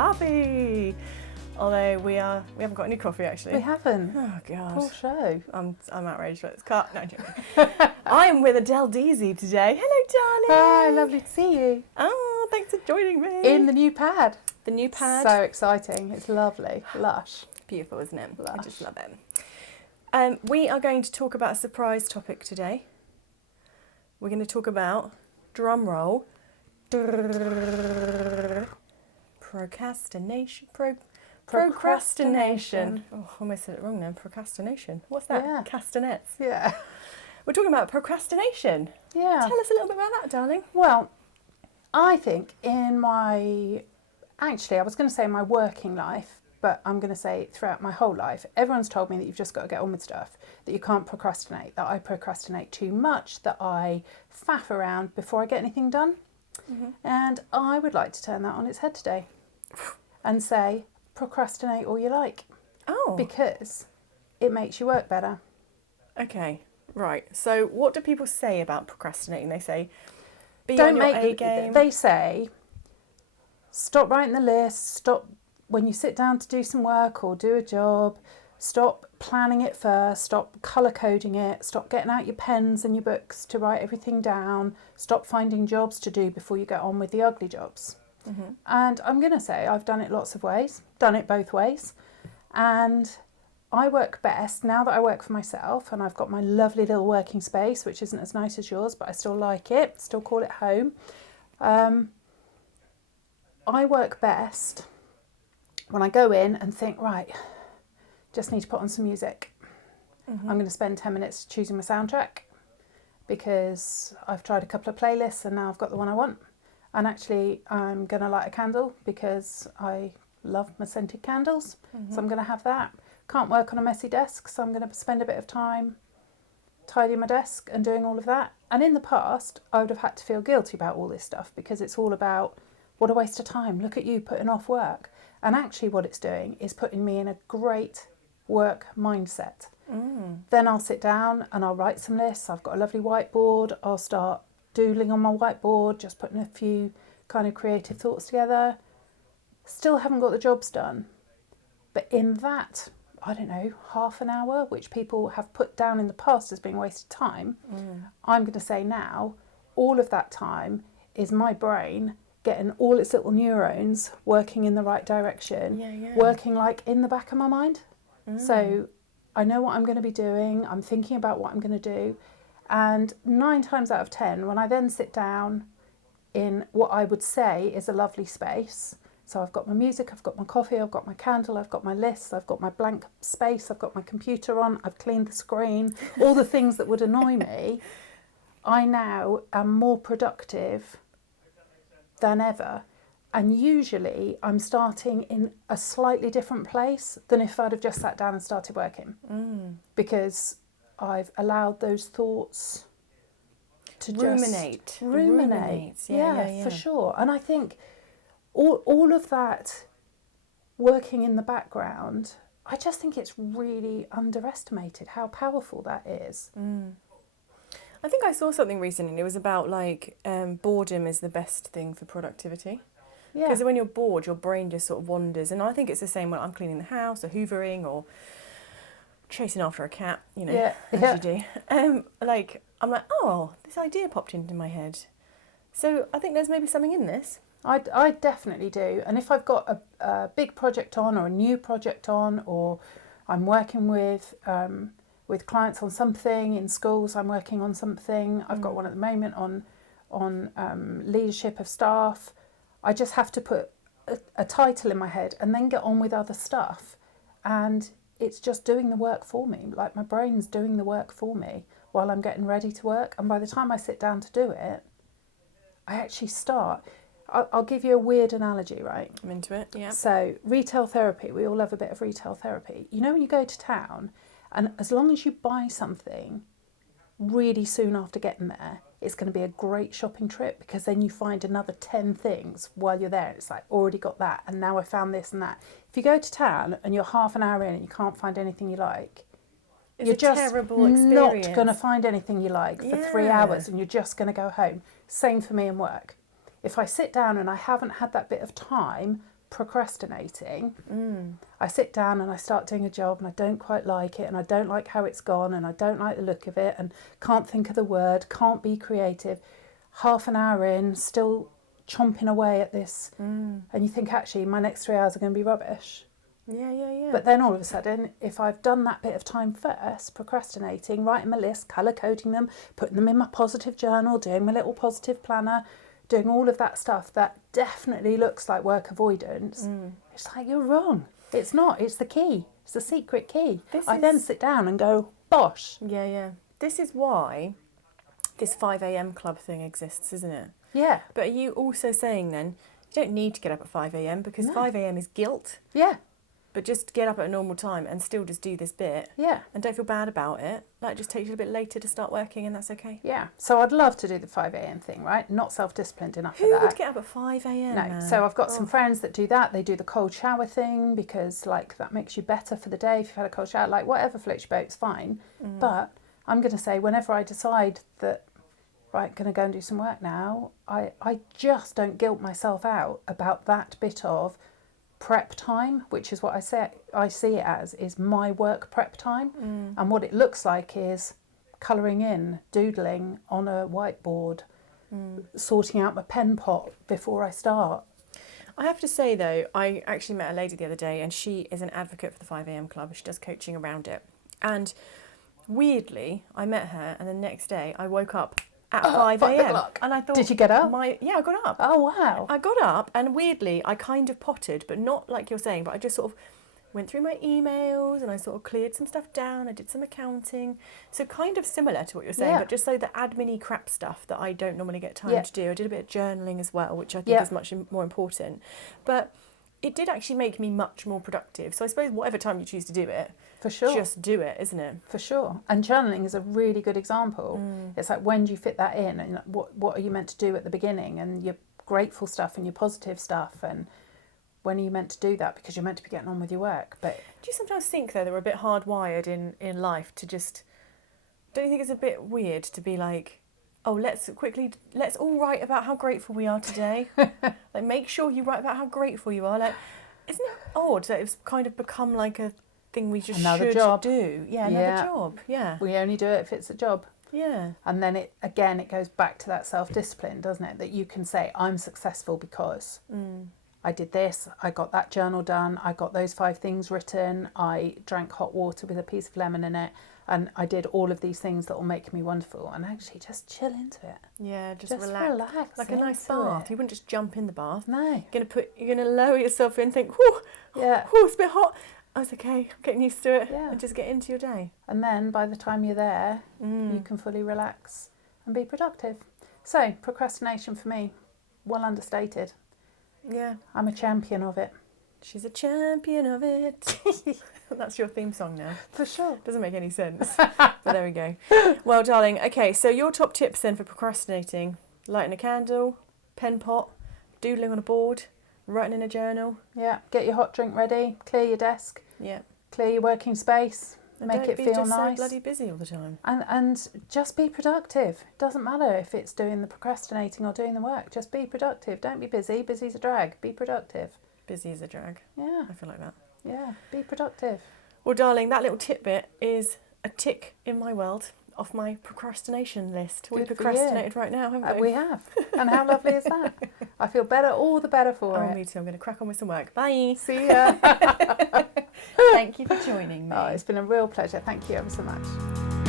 coffee. Although we haven't got any coffee actually. We haven't. Oh God. Poor show. I'm outraged. Let's cut. No, I'm joking. I am with Adele Deasy today. Hello, darling. Hi, lovely to see you. Oh, thanks for joining me. In the new pad. The new pad. So exciting. It's lovely. Lush. Beautiful, isn't it? Lush. I just love it. We are going to talk about a surprise topic today. We're going to talk about, drum roll, procrastination. Procrastination. Oh, I almost said it wrong then. Procrastination. What's that? Yeah. Castanets. Yeah. We're talking about procrastination. Yeah. Tell us a little bit about that, darling. Well, I think in my, actually I was going to say my working life, but I'm going to say throughout my whole life, everyone's told me that you've just got to get on with stuff, that you can't procrastinate, that I procrastinate too much, that I faff around before I get anything done. Mm-hmm. And I would like to turn that on its head today and say, procrastinate all you like. Oh. Because it makes you work better. Okay, right. So what do people say about procrastinating? They say, be Don't on your make A game. They say, stop writing the list, stop when you sit down to do some work or do a job, stop planning it first, stop colour coding it, stop getting out your pens and your books to write everything down, stop finding jobs to do before you get on with the ugly jobs. Mm-hmm. And I'm going to say I've done it lots of ways, done it both ways. And I work best, now that I work for myself and I've got my lovely little working space, which isn't as nice as yours, but I still like it, still call it home. I work best when I go in and think, right, just need to put on some music. Mm-hmm. I'm going to spend 10 minutes choosing my soundtrack because I've tried a couple of playlists and now I've got the one I want. And actually, I'm going to light a candle because I love my scented candles. Mm-hmm. So I'm going to have that. Can't work on a messy desk, so I'm going to spend a bit of time tidying my desk and doing all of that. And in the past, I would have had to feel guilty about all this stuff because it's all about, what a waste of time. Look at you putting off work. And actually what it's doing is putting me in a great work mindset. Mm. Then I'll sit down and I'll write some lists. I've got a lovely whiteboard. I'll start doodling on my whiteboard, just putting a few kind of creative thoughts together. Still haven't got the jobs done. But in that, I don't know, half an hour, which people have put down in the past as being wasted time, I'm going to say now, all of that time is my brain getting all its little neurons working in the right direction, working like in the back of my mind. So I know what I'm going to be doing, I'm thinking about what I'm going to do, and 9 times out of 10, when I then sit down in what I would say is a lovely space, so I've got my music, I've got my coffee, I've got my candle, I've got my lists, I've got my blank space, I've got my computer on, I've cleaned the screen, all the things that would annoy me, I now am more productive than ever. And usually I'm starting in a slightly different place than if I'd have just sat down and started working. Because I've allowed those thoughts to ruminate. Yeah, for sure. And I think all of that working in the background, I just think it's really underestimated how powerful that is. I think I saw something recently. It was about like boredom is the best thing for productivity. Because when you're bored, your brain just sort of wanders. And I think it's the same when I'm cleaning the house or hoovering or chasing after a cat, you know, as you do. Like, I'm like, oh, this idea popped into my head. So I think there's maybe something in this. I definitely do. And if I've got a big project on or a new project on, or I'm working with clients on something, in schools I'm working on something, I've got one at the moment on leadership of staff, I just have to put a title in my head and then get on with other stuff. And it's just doing the work for me. Like my brain's doing the work for me while I'm getting ready to work. And by the time I sit down to do it, I actually start. I'll give you a weird analogy, right? I'm into it, yeah. So retail therapy, we all love a bit of retail therapy. You know when you go to town, and as long as you buy something really soon after getting there, it's going to be a great shopping trip because then you find another 10 things while you're there. It's like, already got that, and now I found this and that. If you go to town and you're half an hour in and you can't find anything you like, you're just terrible experience. Not going to find anything you like for 3 hours and you're just going to go home. Same for me in work. If I sit down and I haven't had that bit of time procrastinating, I sit down and I start doing a job and I don't quite like it and I don't like how it's gone and I don't like the look of it and can't think of the word, can't be creative. Half an hour in, still chomping away at this, and you think, actually, my next 3 hours are going to be rubbish. Yeah. But then all of a sudden, if I've done that bit of time first, procrastinating, writing my list, colour coding them, putting them in my positive journal, doing my little positive planner, doing all of that stuff that definitely looks like work avoidance, it's like, you're wrong. It's not. It's the key. It's the secret key. Then sit down and go, bosh. Yeah. This is why this 5 a.m. club thing exists, isn't it? Yeah. But are you also saying then, you don't need to get up at 5 a.m. because 5 a.m. is guilt? Yeah. But just get up at a normal time and still just do this bit. Yeah. And don't feel bad about it. Like, it just takes you a bit later to start working and that's okay. Yeah. So I'd love to do the 5 a.m. thing, right? Not self-disciplined enough for Who that. would get up at 5 a.m? No. Man? So I've got some friends that do that. They do the cold shower thing because, like, that makes you better for the day if you've had a cold shower. Like, whatever floats your boat, it's fine. But I'm going to say, whenever I decide that, right, going to go and do some work now, I just don't guilt myself out about that bit of prep time, which is what I see it as, is my work prep time. And what it looks like is colouring in, doodling on a whiteboard, sorting out my pen pot before I start. I have to say though, I actually met a lady the other day and she is an advocate for the 5 a.m. club. She does coaching around it. And weirdly, I met her and the next day I woke up at 5 a.m. And I thought, did you get up? Yeah, I got up. Oh, wow. I got up and weirdly, I kind of potted, but not like you're saying, but I just sort of went through my emails and I sort of cleared some stuff down. I did some accounting. So kind of similar to what you're saying, but just so the admin-y crap stuff that I don't normally get time to do. I did a bit of journaling as well, which I think is much more important. But it did actually make me much more productive. So I suppose whatever time you choose to do it, for sure, just do it, isn't it? For sure. And journaling is a really good example. It's like, when do you fit that in, and what are you meant to do at the beginning, and your grateful stuff and your positive stuff, and when are you meant to do that, because you're meant to be getting on with your work. But do you sometimes think though that we're a bit hardwired in life to just, don't you think it's a bit weird to be like, oh, let's all write about how grateful we are today. Like, make sure you write about how grateful you are. Like, isn't it odd that it's kind of become like a thing we just should do? Yeah, another job. Yeah. We only do it if it's a job. Yeah. And then it goes back to that self-discipline, doesn't it? That you can say, I'm successful because I did this, I got that journal done, I got those 5 things written, I drank hot water with a piece of lemon in it, and I did all of these things that will make me wonderful. And actually just chill into it. Yeah, just relax. Like a nice bath. You wouldn't just jump in the bath. No. You're gonna lower yourself in and think, whew, it's a bit hot. Oh, it's okay, I'm getting used to it. Yeah. And just get into your day. And then by the time you're there, you can fully relax and be productive. So procrastination for me, well understated. Yeah. I'm a champion of it. She's a champion of it. That's your theme song now. For sure. Doesn't make any sense. But there we go. Well, darling, okay, so your top tips then for procrastinating: lighting a candle, pen pot, doodling on a board, writing in a journal. Yeah. Get your hot drink ready, clear your desk. Yeah. Clear your working space. Make it feel nice. Don't be just so bloody busy all the time. And just be productive. It doesn't matter if it's doing the procrastinating or doing the work. Just be productive. Don't be busy. Busy's a drag. Be productive. Busy is a drag. Yeah. I feel like that. Yeah. Be productive. Well, darling, that little tidbit is a tick in my world off my procrastination list. We've procrastinated right now, haven't we? We have. And how lovely is that? I feel better, all the better for it. Me too. I'm going to crack on with some work. Bye. See ya. Thank you for joining me. Oh, it's been a real pleasure. Thank you ever so much.